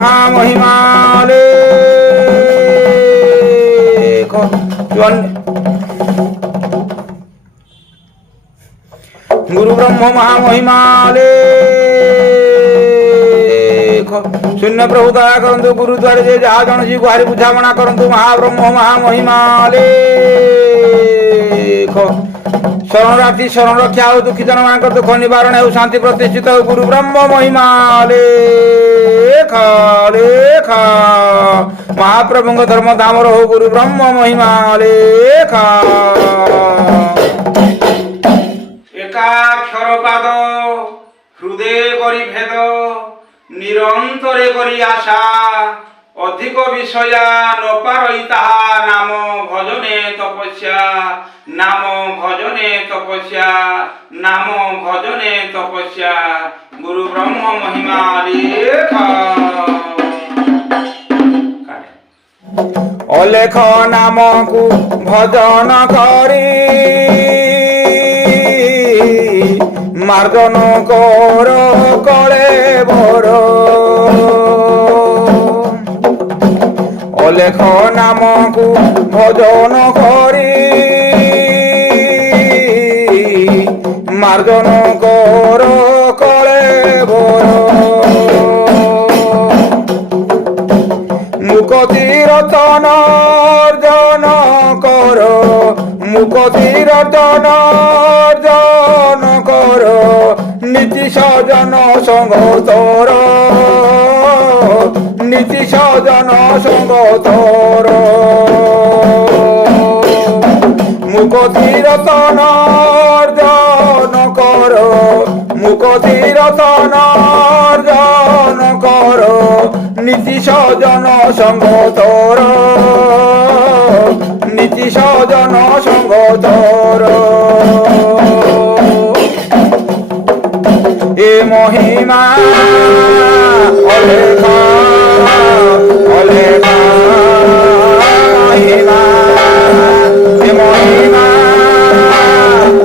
মহিমালে গুরু ব্রহ্ম মহামহিমালে শূন্য প্রভু দয়া করন্তু গুরু দ্বারে যে যাহা জনসী গুহারি বুঝামଣା করন্তু মহাব্রহ্ম মহামহিমালে শরণার্থী শরণ রক্ষা হଉ ଦୁଃଖୀ ଜନମାନଙ୍କର ଦୁଃଖ ନିବାରଣ ହେଉ ଶାନ୍ତି ପ୍ରତିଷ୍ଠିତ ହେଉ ଗୁରୁ ବ୍ରହ୍ମ ମହିମା ଲେଖ ଲେଖ ମହାପ୍ରଭୁଙ୍କ ଧର୍ମ ଧାମର ହଉ ଗୁରୁ ବ୍ରହ୍ମ ମହିମା ଲେଖ ଏକାକ୍ଷର ପାଦ ହୃଦୟ କରି ଭେଦ ନିରନ୍ତରେ କରି ଆଶା ଅଧିକ ବିଷୟା ନ ପାରଇ ତାହା ନାମ ଭଜନେ ତପସ୍ୟା নাম ভজনে তপস্যা নাম ভজনে তপস্যা গুরু ব্রহ্ম মহিমা লেখ অলেখ নামকু ভজন করি মার্জন কর কলে বড় অলেখ নামকু ভজন করি মার্জন কর কলে বড় মুকতি রতন অর্জন কর মুকতি রতন অর্জন কর নীতি সজন সঙ্গ তোর নীতি সজন সঙ্গ তোর মুকতি রতন অর্জন কর মুকতি রতন অর্জন কর নীতি সজন সঙ্গ তোর নীতি সজন সঙ্গ তোর এ মহিমা অলেখ অলেখ মহিমা এ মহিমা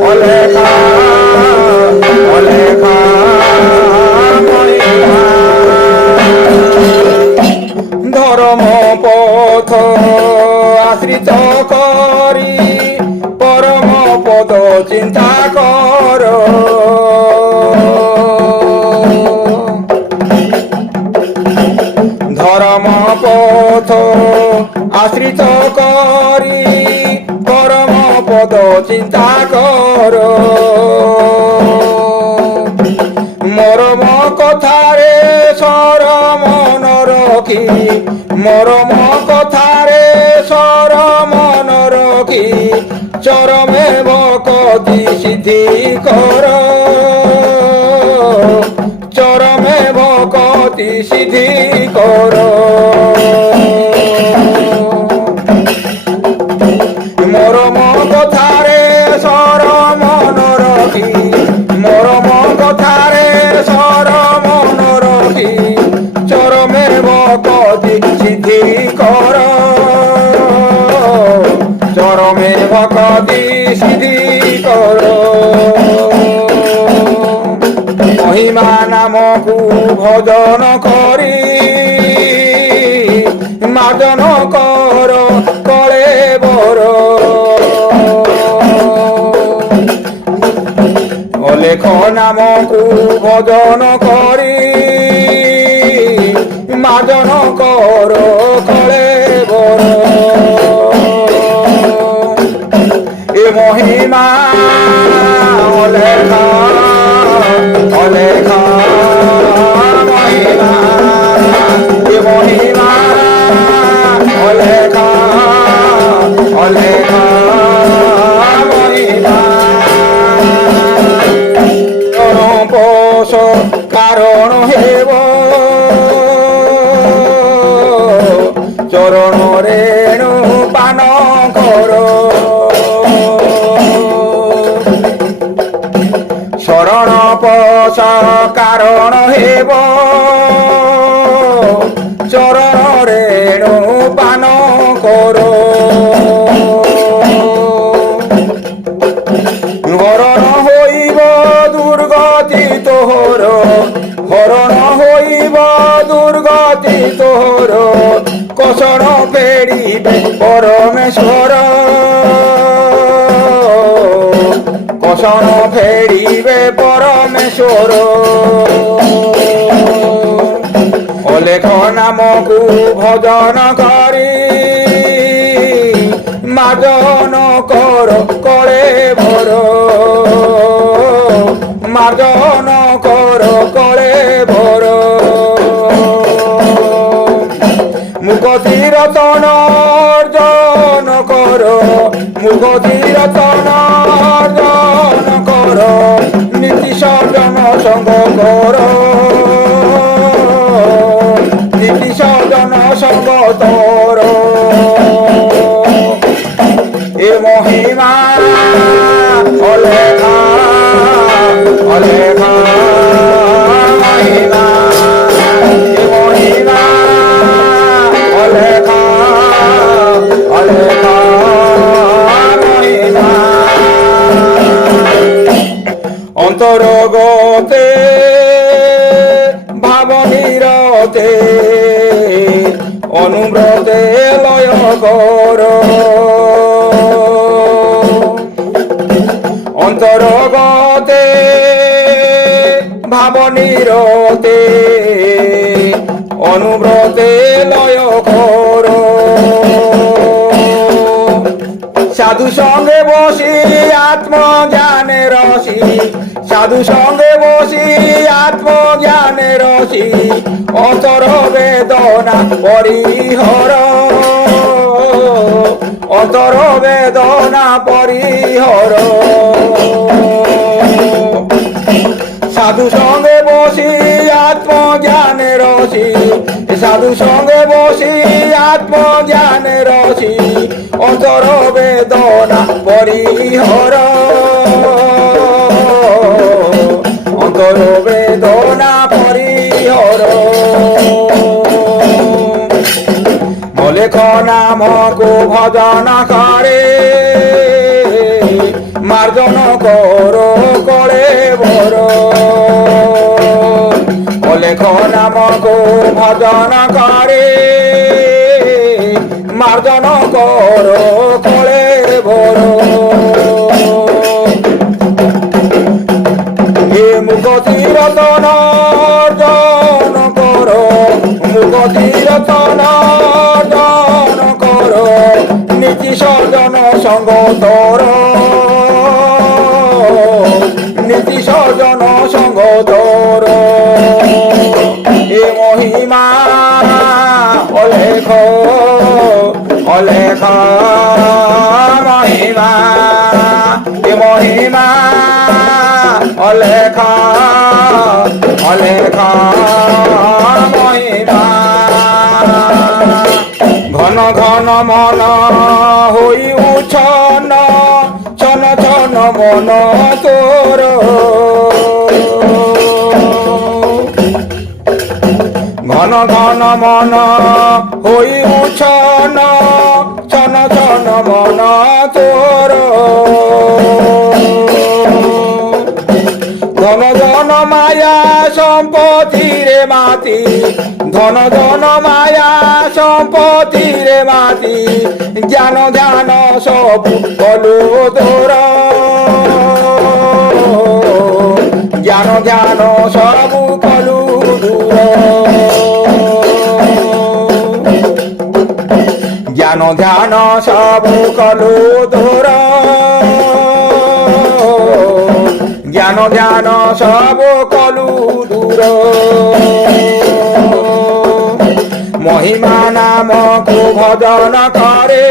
অলেখ অলেখ মহিমা ধর্ম পথ আশ্রিত করি পরম পদ চিন্তা কর ধর্ম পথ আশ্রিত করি পরম পদ চিন্তা কর মরম কথারে সর মন রখি মরম কথারে সর মন রখি চরমে ভকতি সিদ্ধি কর চরমে ভকতি সিদ্ধি কর মরম কথারে সর মন রখি মরম কথারে সর মন রখি চরমে ভকতি সিদ্ধি কর চরমে ভকতি সিদ্ধি কর মহিমা নামকু ভজন করি মার্জন কর কলে বড় অলেখ নামকু ভজন করি মার্জন কর কলে বড় এ মহিমা অলেখ অলেখ মহিমা এ মহিমা অলেখ অলেখ মহিমা পশ কারণ হেব চরণ রেণু পান কর শরণ পশ কারণ হেব চরণ রেণু পান কর হরণ হইব দুর্গতি তোর হরণ হইব দুর্গতি তোর কসর ফেরিবে পরমেশ্বর কসর ফেরিবে পরমেশ্বর অলেখ নামকু ভজন করি মার্জন কর করে ভর মার্জন কর করে ভর মুখতি রতন অর্জন কর মুখতি রতন অর্জন কর নীতি সর্জন সঙ্গ কর নীতি সর্জন সঙ্গ তোর এ মহিমা অলেখা অলেখা মহিমা এ মহিমা অলেখা অলেখা মহিমা অন্তরগতে ভাবনিরতে অনুব্রতে লয় কর অন্তরগতে ভাবনিরতে অনুব্রতে লয় কর সাধু সঙ্গে বসি আত্মজ্ঞানে রসি সাধু সঙ্গে বসি আত্মজ্ঞানে রসি অন্তর বেদনা পরিহর অন্তর বেদনা পরিহর সাধু সঙ্গে বসি আত্মজ্ঞানে রসি সাধু সঙ্গে বসি আত্মজ্ঞানে রসি অন্তর বেদনা পরিহর অন্তর বেদনা পরিহর অলেখ নামকু ভজন করে মার্জন কর করে ভর অলেখ নামকু ভজন করে মার্জন কর করে ভর এ মুখতি রতন অর্জন কর মুখতি রতন অর্জন কর নীতি সর্জন সঙ্গ তোর নীতি সর্জন সঙ্গ তোর এ মহিমা অলেখ অলেখ মহিমা এ মহিমা অলেখ অলেখ মহিমা ঘন ঘন মন হই উছন ছন ছন মন তোর ঘন ঘন মন হই উছন ছন ছন মন তোর ধন ধন মায়া সম্পত্তি রে মাতি ধন ধন মায়া সম্পত্তি রে মাতি জ্ঞান ধ্যান সব কলু তোর জ্ঞান ধ্যান সব কলু দূর জ্ঞান ধ্যান সব কলু দূর জ্ঞান ধ্যান সব কলু দূর মহিমা নামকু ভজন করে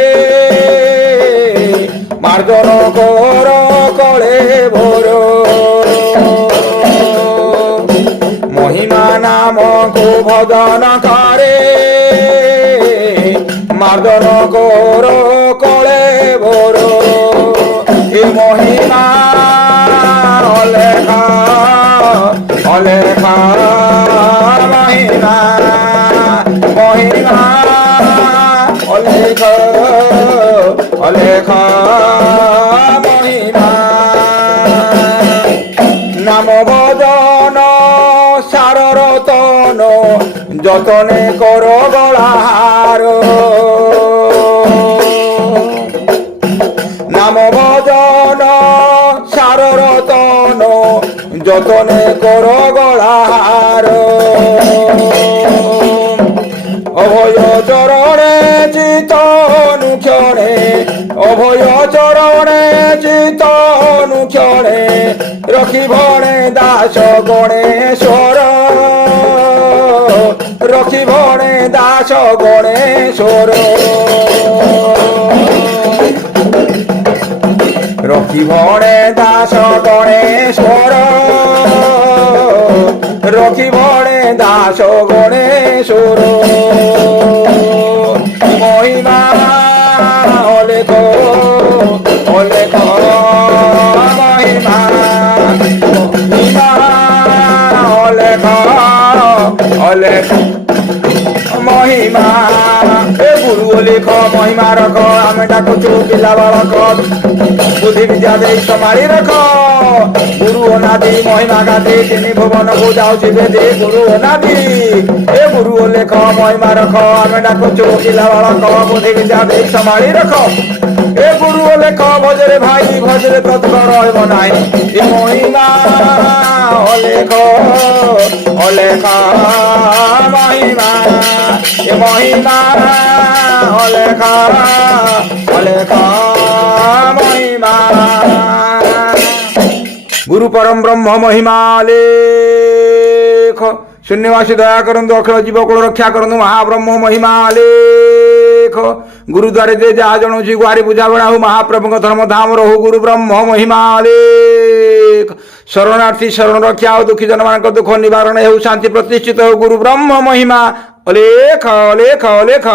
মার্জন কর কলে ভোর মহিমা নামকু ভজন করে মার্জন কর কলে ভোর এ মহিমা অলেখা অলেখা মহিমা মহিমা অলেখ অলেখ মহিমা নাম ভজন সার রতন যতনে কর গলাহার নাম ভজন সার রতন যতনে কর গলাহার অভয় চরণে চিতনু ক্ষণে অভয় চরণে চিতনু ক্ষণে রখিবনে দাস গণেশ্বর রখিবনে দাস গণেশ্বর রখিবনে দাস গণেশ্বর রখিবনে দাস গণেশ্বর মহিমা অলেখ অলেখ মহিমা মহিমা অলেখ অলেখ মহিমা এ গুরু অলেখ মহিমা রখ আমি ডাকুছু পিলা বালক বুদ্ধি বিদ্যা দেই সমারি রখ গুরু অনাদি মহিমা গাদি তিনি ভুবনকু যাଉଛି বেদি গুরু অনাদি এ গুরু অলেখ মহিমা রখ আমি ডাকুছু পিলা বালক বুদ্ধি বিদ্যা দেই সমারি রখ এ গুরু অলেখ ভজরে ভাই ভজরে তৎপর হইব নাই এ মহিমা অলেখ অলেখ মহিমা এ মহিমা অলেখ অলেখ মহিমা গুরু পরম ব্রহ্ম মহিমা লেখ শূন্যবাসী দয়া করন্তু অখিল জীবকুল রক্ষা করন্তু মহাব্রহ্ম মহিমা লেখ গুরুদ্वारे যে যা জଣୁଛି ଗୁହାରି ବୁଝାବଣା ହଉ ମହାପ୍ରଭୁଙ୍କ ଧର୍ମ ଧାମ ରହୁ ଗୁରୁ ବ୍ରହ୍ମ ମହିମା ଲେଖ ଶରଣାର୍ଥୀ ଶରଣ ରକ୍ଷା ଆଉ ଦୁଃଖୀ ଜନମାନଙ୍କ ଦୁଃଖ ନିବାରଣ ହେଉ ଶାନ୍ତି ପ୍ରତିଷ୍ଠିତ ହେଉ ଗୁରୁ ବ୍ରହ୍ମ ମହିମା ଲେଖ ଲେଖ ଲେଖ।